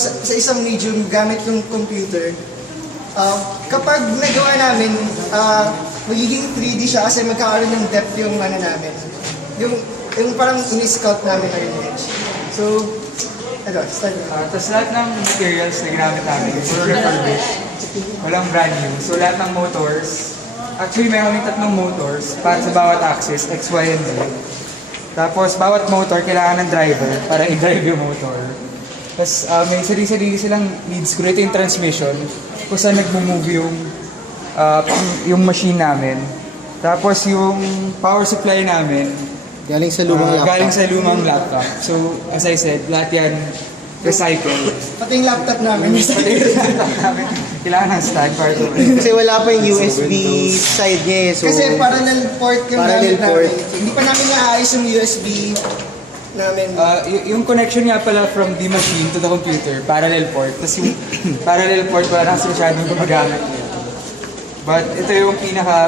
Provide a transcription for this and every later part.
Sa isang medium gamit yung computer, kapag nagawa namin, magiging 3D siya kasi magkakaroon ng depth yung ano namin. Yung parang ini-scout namin na image. So, ito, start na. Tapos lahat ng materials na ginamit namin, puro refurbished. Walang brand new. So lahat ng motors, actually may kami 3 motors para sa bawat axis, X, Y, and Z. Tapos bawat motor kailangan ng driver para i-drive yung motor. Tapos may sarili-sarili silang lead screw. Ito yung transmission kung saan nag-move yung machine namin. Tapos yung power supply namin Galing sa lumang laptop. galing sa lumang laptop. So as I said, lahat yan recycled. Pati yung laptop namin. Kailangan ng stand para to. Kasi wala pa yung USB side niya eh. So, Kasi parallel port yung Parallel gamit port. namin. Hindi pa namin naayos yung USB namin. Yung connection nga pala from the machine to the computer, parallel port. Tapos yung parallel port wala kasi masyadong gumagamit niya. But ito yung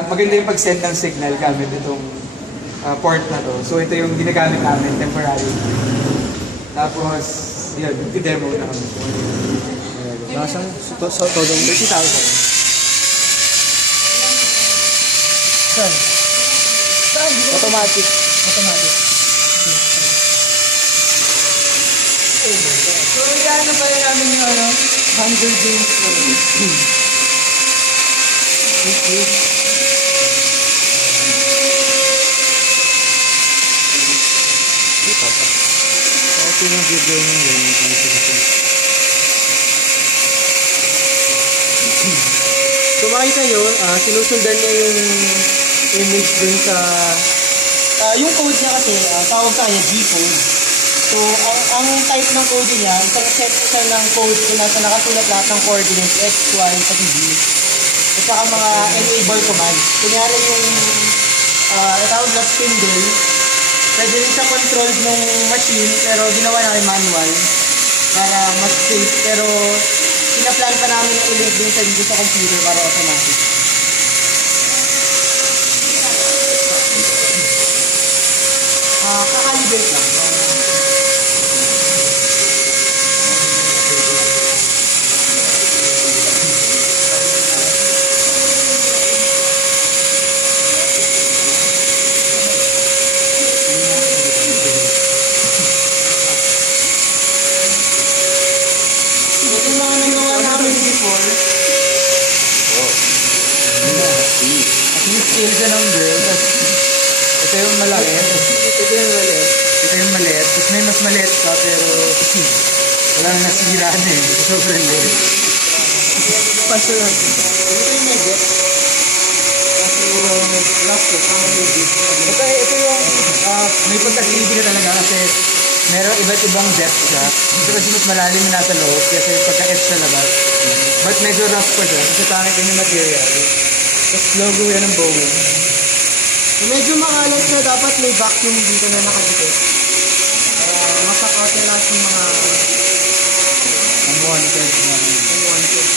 maganda yung pag-send ng signal gamit itong port na to. So ito yung ginagamit namin temporary. Tapos, yun, demo na kami. Nasaan? Sa todong 30,000. Saan? Saan? Automatic. Automatic. So, yan na pala namin yung 100 games ko. Ito yung video niya yun. So makita nyo, sinusundan niya yung image dun sa... Yung code niya kasi, tawag sa kanya G-code. So, ang type ng code niya, isang set siya ng code kung nasa nakasulat lahat ng coordinates X, Y, pati Z. At saka mga enable commands. Kunyari yung tawag na spindle, pwede rin siya controlled ng machine, pero ginawa namin manual para mas safe. Pero pinaplan pa namin yung i-link din sa computer para automatic. Kakalibrate lang. Yung mga nagawa namin before, At least scale siya ng girl. Ito yung malaki. Ito yung mali. Ito yung maliit. Tapos may mas maliit pa pero walang nasira na eh. Sobrang liit. Paso lang. ito yung medyo. Ito yung may pagka-3D na talaga kasi meron iba't ibang depth siya. Ito kasi mas malalim na nasa loob kasi pagka-etch sa labas. But medyo rough pa siya kasi pangit yung material. Tapos logo yan ng Boeing. Medyo makalat na dapat may vacuum dito na nakadikit. Para masak-out na lahat yung mga Unwanted na. unwanted.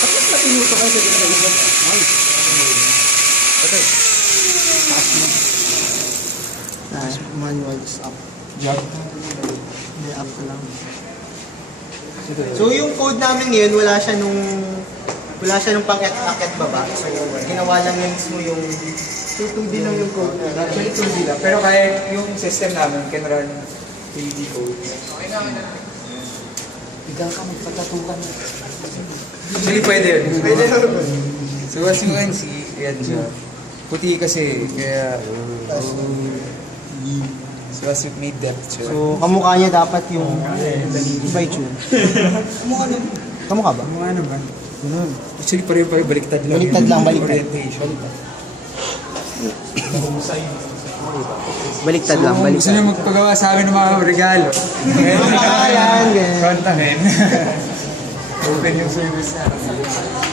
Tapos matinuto kayo sa isa. Okay. Manual is up. Job. Hindi, up ka lang. So yung code namin ngayon, wala siya nung pang-akit baba. So ginawa lang yun mismo yung 2D lang yung code na. Actually 2D lang. Pero kaya yung system namin can run 3D code. bigyan ka magpatatukan. Actually pwede yun. Pwede lang. So as you can see, yan siya. Puti kasi, kaya... So as you made depth siya. So kamukha niya dapat yung by tune. Kamukha ba? Ano naman? Actually pareho baliktad lang. Baliktad lang, baliktad. Orientation. Baliktad lang, Kung gusto baliktad. nyo magpagawa sa amin ng mga regalo, Pangalan, ganyan. kontakin. Open yung service natin.